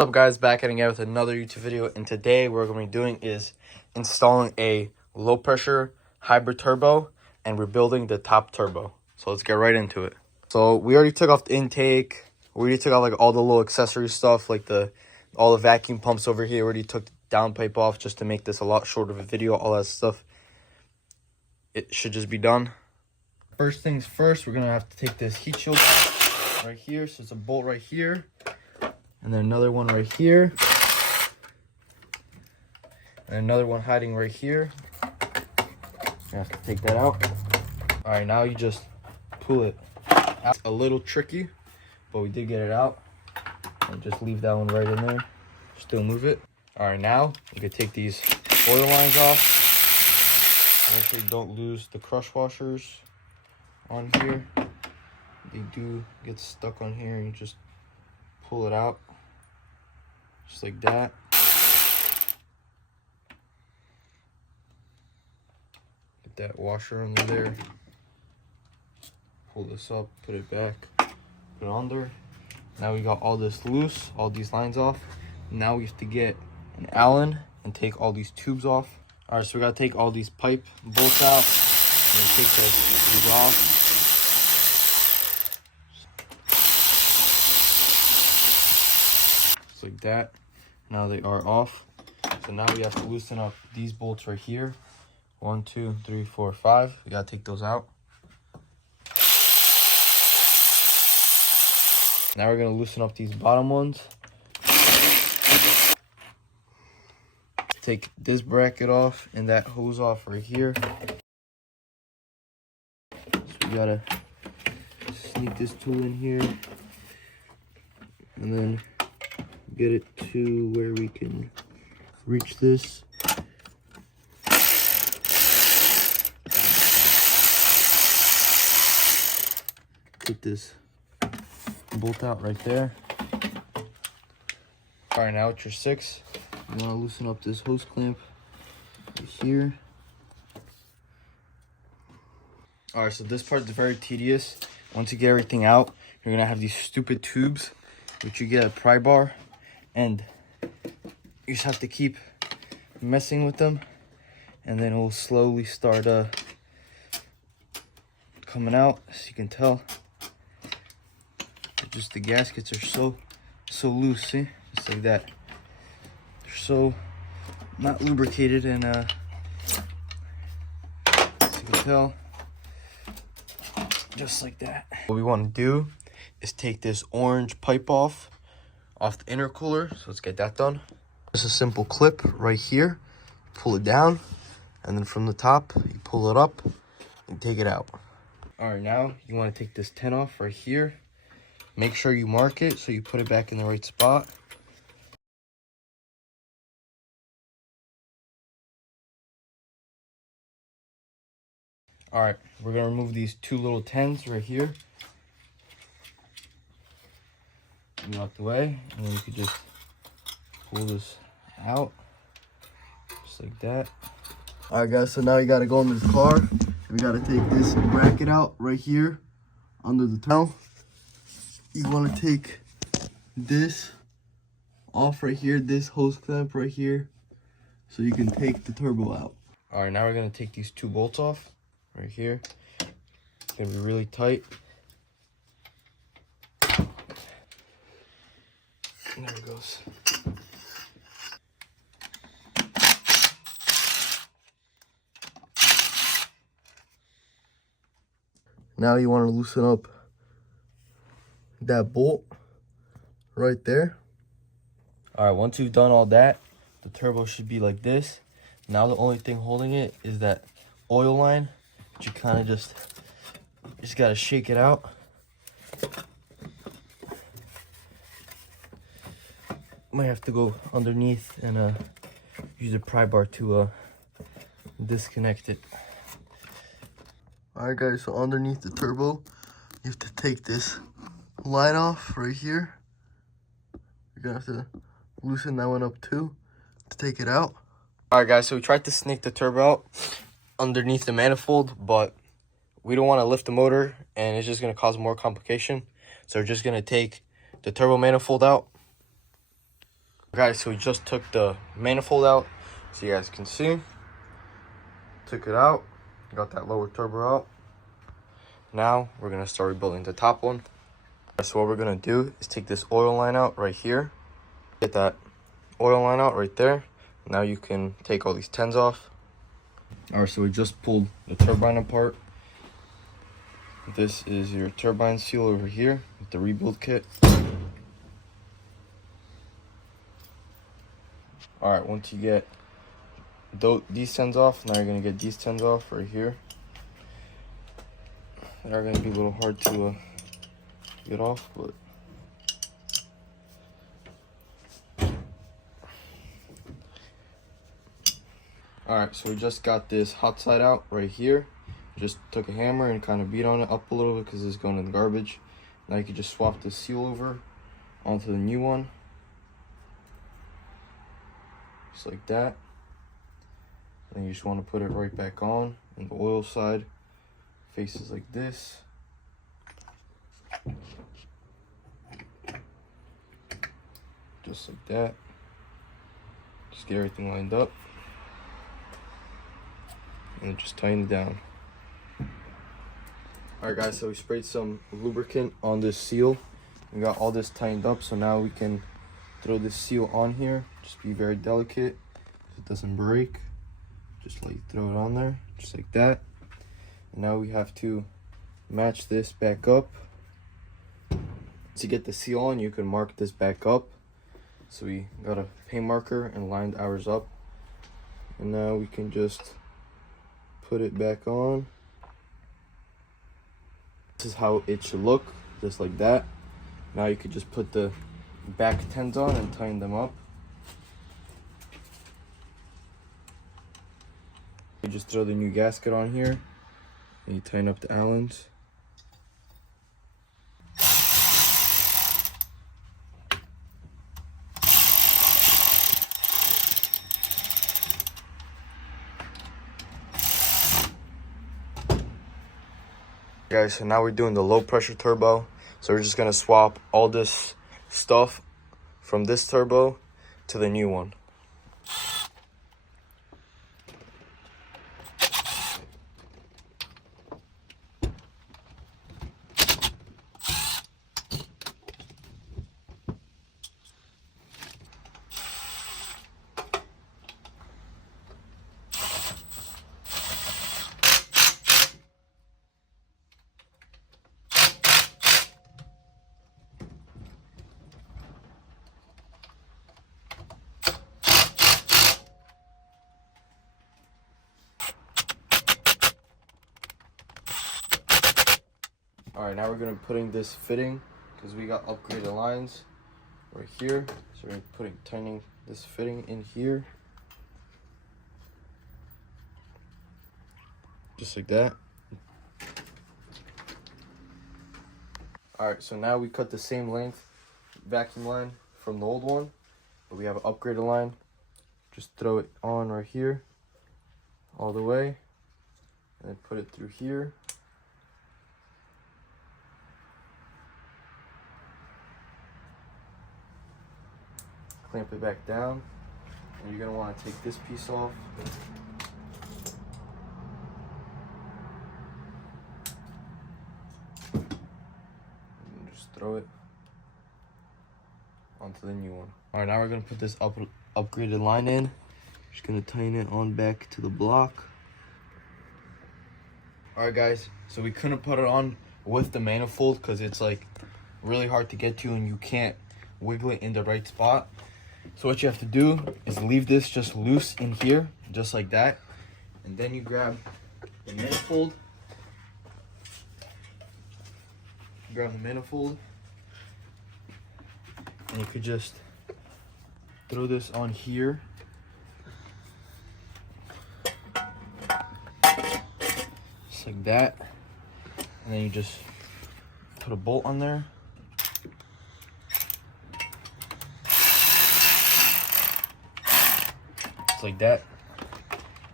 What's up guys, back at again with another YouTube video, and today what we're going to be doing is installing a low pressure hybrid turbo and rebuilding the top turbo. So let's get right into it. So we already took off the intake, we already took out like all the little accessory stuff, like all the vacuum pumps over here. We already took the downpipe off just to make this a lot shorter of a video. All that stuff, it should just be done. First things first, we're going to have to take this heat shield right here. So it's a bolt right here, and then another one right here, and another one hiding right here. You have to take that out. All right, now you just pull it out. A little tricky, but we did get it out. And just leave that one right in there. Still move it. All right, now you can take these oil lines off. Make sure you don't lose the crush washers on here. They do get stuck on here, and you just pull it out just like that. Get that washer under there. Pull this up, put it back, put it on there. Now we got all this loose, all these lines off. Now we have to get an Allen and take all these tubes off. All right, so we gotta take all these pipe bolts out and take these off. Just like that. Now they are off. So now we have to loosen up these bolts right here. 1, 2, 3, 4, 5. We gotta take those out. Now we're gonna loosen up these bottom ones. Take this bracket off and that hose off right here. So we gotta sneak this tool in here and then get it to where we can reach this. Get this bolt out right there. All right, now it's your 6. You want to loosen up this hose clamp right here. All right, so this part is very tedious. Once you get everything out, you're gonna have these stupid tubes, which you get a pry bar, and you just have to keep messing with them, and then it will slowly start coming out. As you can tell, just the gaskets are so loose. See, just like that. They're so not lubricated, and as you can tell, just like that. What we want to do is take this orange pipe off the intercooler. So let's get that done. Just a simple clip right here. Pull it down, and then from the top you pull it up and take it out. All right, now you want to take this 10 off right here. Make sure you mark it so you put it back in the right spot. All right, we're gonna remove these 2 little 10s right here. Get out the way, and then you can just pull this out, just like that. All right, guys, so now you gotta go into the car. We gotta take this bracket out right here under the tongue. You want to take this off right here, this hose clamp right here, so you can take the turbo out. All right, now we're going to take these 2 bolts off right here. It's going to be really tight. And there it goes. Now you want to loosen up that bolt right there. All right, once you've done all that, the turbo should be like this. Now the only thing holding it is that oil line, but you kind of just gotta shake it out. Might have to go underneath and use a pry bar to disconnect it. All right, guys, so underneath the turbo, you have to take this line off right here. You're gonna have to loosen that one up too to take it out. All right, guys, so we tried to snake the turbo out underneath the manifold, but we don't want to lift the motor and it's just going to cause more complication. So we're just going to take the turbo manifold out Guys, so we just took the manifold out, so you guys can see. Took it out, got that lower turbo out. Now we're gonna start rebuilding the top one. So what we're gonna do is take this oil line out right here. Get that oil line out right there. Now you can take all these 10s off. All right, so we just pulled the turbine apart. This is your turbine seal over here with the rebuild kit. All right, once you get these 10s off, now you're gonna get these 10s off right here. They are gonna be a little hard to get off, but all right, so we just got this hot side out right here. Just took a hammer and kind of beat on it up a little bit because it's going in the garbage. Now you can just swap the seal over onto the new one. Just like that. And you just want to put it right back on. And the oil side faces like this. Just like that. Just get everything lined up. And just tighten it down. Alright guys, so we sprayed some lubricant on this seal. We got all this tightened up, so now we can throw this seal on here. Just be very delicate so it doesn't break. Just like throw it on there, just like that. And now we have to match this back up. To get the seal on, you can mark this back up. So we got a paint marker and lined ours up. And now we can just put it back on. This is how it should look, just like that. Now you could just put the back 10s on and tighten them up. You just throw the new gasket on here and you tighten up the Allens. Guys, so now we're doing the low pressure turbo. So we're just gonna swap all this stuff from this turbo to the new one. All right, now we're gonna putting this fitting because we got upgraded lines right here. So we're tightening this fitting in here, just like that. All right, so now we cut the same length vacuum line from the old one, but we have an upgraded line. Just throw it on right here, all the way, and then put it through here. Clamp it back down, and you're gonna want to take this piece off. And just throw it onto the new one. All right, now we're gonna put this upgraded line in. Just gonna tighten it on back to the block. All right, guys, so we couldn't put it on with the manifold because it's like really hard to get to and you can't wiggle it in the right spot. So what you have to do is leave this just loose in here, just like that. And then you grab the manifold. Grab the manifold. And you could just throw this on here. Just like that. And then you just put a bolt on there. Like that,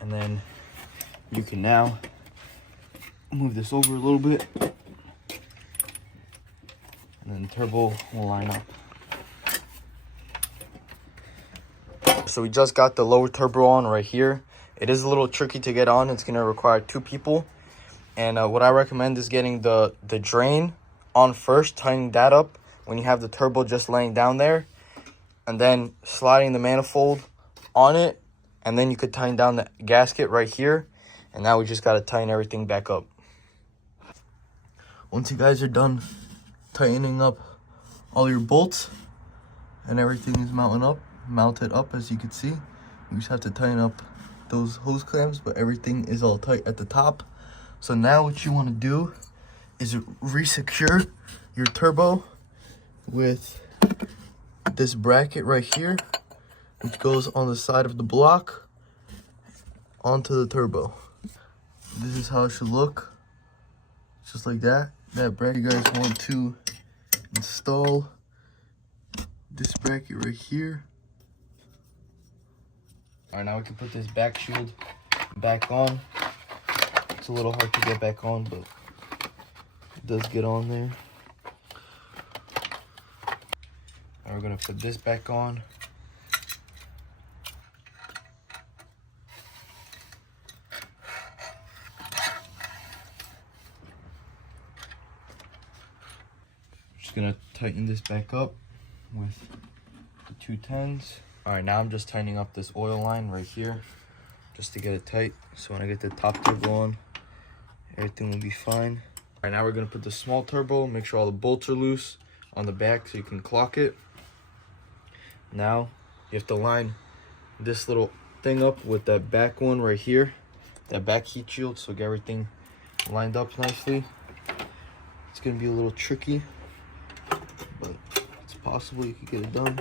and then you can now move this over a little bit, and then the turbo will line up. So we just got the lower turbo on right here. It is a little tricky to get on. It's going to require 2 people. And what I recommend is getting the drain on first, tightening that up when you have the turbo just laying down there. And then sliding the manifold on it. And then you could tighten down the gasket right here. And now we just got to tighten everything back up. Once you guys are done tightening up all your bolts and everything is mounted up as you can see, you just have to tighten up those hose clamps, but everything is all tight at the top. So now what you want to do is re-secure your turbo with this bracket right here, which goes on the side of the block onto the turbo. This is how it should look, just like that. That bracket, you guys want to install this bracket right here. All right, now we can put this back shield back on. It's a little hard to get back on, but it does get on there. Now we're gonna put this back on. Just gonna tighten this back up with the 210s. All right, now I'm just tightening up this oil line right here just to get it tight. So when I get the top turbo on, everything will be fine. All right, now we're gonna put the small turbo, make sure all the bolts are loose on the back so you can clock it. Now you have to line this little thing up with that back one right here, that back heat shield, so get everything lined up nicely. It's gonna be a little tricky, but it's possible you can get it done.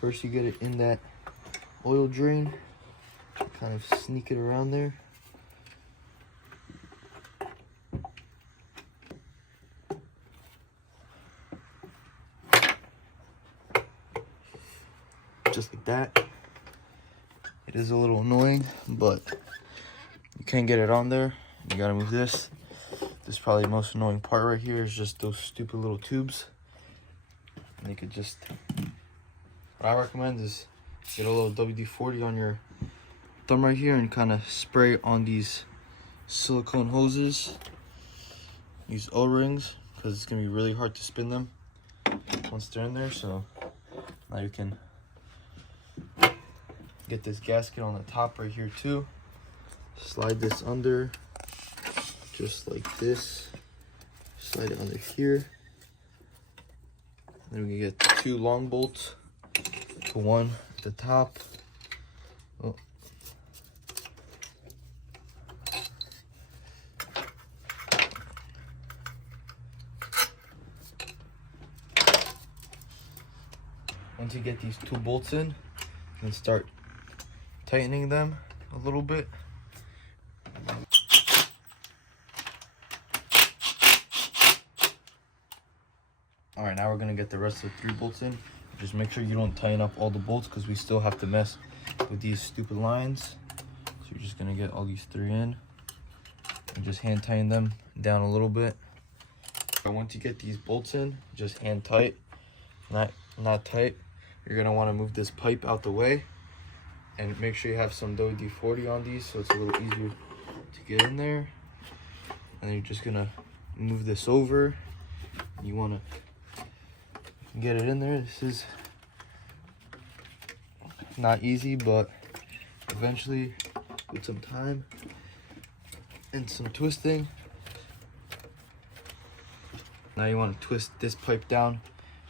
First you get it in that oil drain, kind of sneak it around there. Just like that. It is a little annoying, but you can't get it on there. You gotta move this. This is probably the most annoying part right here, is just those stupid little tubes. And you could just, what I recommend is get a little WD-40 on your thumb right here and kind of spray on these silicone hoses, these O-rings, because it's gonna be really hard to spin them once they're in there. So now you can get this gasket on the top right here too. Slide this under just like this. Slide it under here. Then we can get 2 long bolts. The one at the top. Oh. Once you get these 2 bolts in, you can start tightening them a little bit. All right, now we're gonna get the rest of the 3 bolts in. Just make sure you don't tighten up all the bolts, because we still have to mess with these stupid lines. So you're just gonna get all these 3 in and just hand tighten them down a little bit. But once you get these bolts in, just hand tight, not tight. You're gonna wanna move this pipe out the way and make sure you have some WD-40 on these so it's a little easier to get in there. And then you're just gonna move this over. You wanna get it in there. This is not easy, but eventually with some time and some twisting. Now you want to twist this pipe down,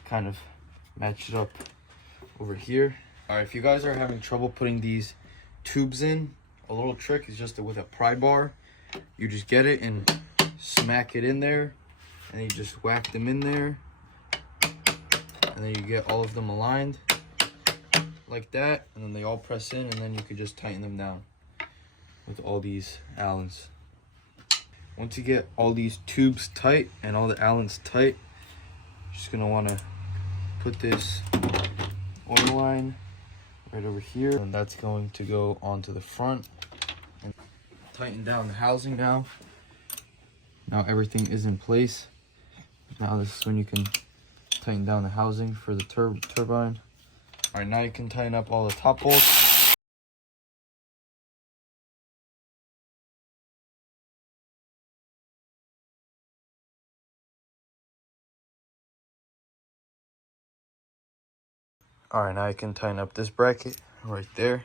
kind of match it up over here. All right, if you guys are having trouble putting these tubes in, a little trick is just with a pry bar. You just get it and smack it in there, and you just whack them in there, and then you get all of them aligned like that, and then they all press in, and then you could just tighten them down with all these Allens. Once you get all these tubes tight and all the Allens tight, you're just gonna wanna put this oil line right over here, and that's going to go onto the front and tighten down the housing. Now everything is in place. Now this is when you can tighten down the housing for the turbine. All right, now you can tighten up all the top bolts. All right, now you can tighten up this bracket right there.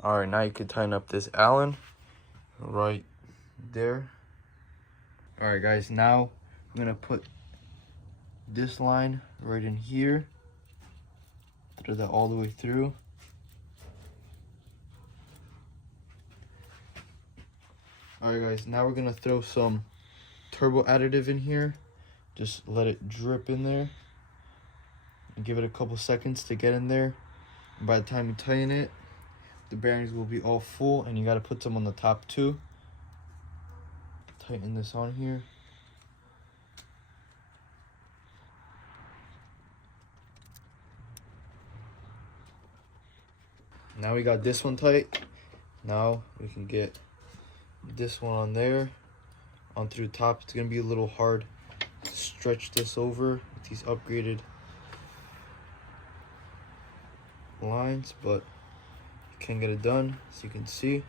All right, now you can tighten up this Allen right there. All right, guys, now I'm gonna put this line right in here. Throw that all the way through. All right, guys, now we're gonna throw some turbo additive in here. Just let it drip in there. And give it a couple seconds to get in there. And by the time you tighten it, the bearings will be all full, and you gotta put some on the top too. Tighten this on here. Now we got this one tight. Now we can get this one on there, on through the top. It's gonna be a little hard to stretch this over with these upgraded lines, but you can get it done, as you can see.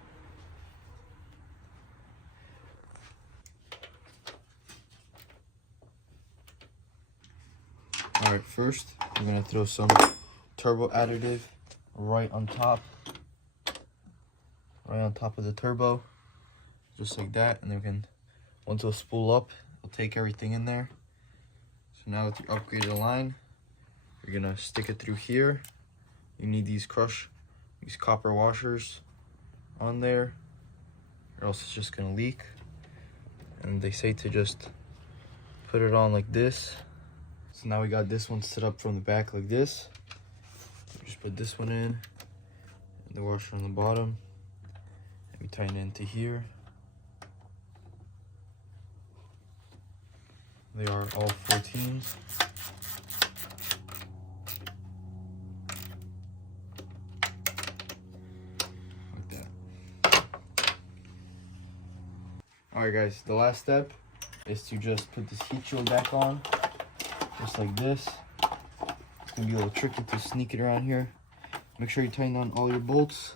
All right, first I'm gonna throw some turbo additive right on top of the turbo, just like that, and then we can, once it'll spool up, we'll take everything in there. So now with your upgraded line, you're gonna stick it through here. You need these copper washers on there, or else it's just gonna leak. And they say to just put it on like this. So now we got this one set up from the back like this. Just put this one in, and the washer on the bottom, and we tighten it into here. They are all 14s. Like that. Alright guys, the last step is to just put this heat shield back on, just like this. It's gonna be a little tricky to sneak it around here. Make sure you tighten on all your bolts.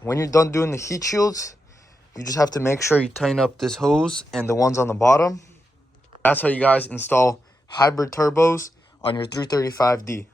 When you're done doing the heat shields, you just have to make sure you tighten up this hose and the ones on the bottom. That's how you guys install hybrid turbos on your 335D.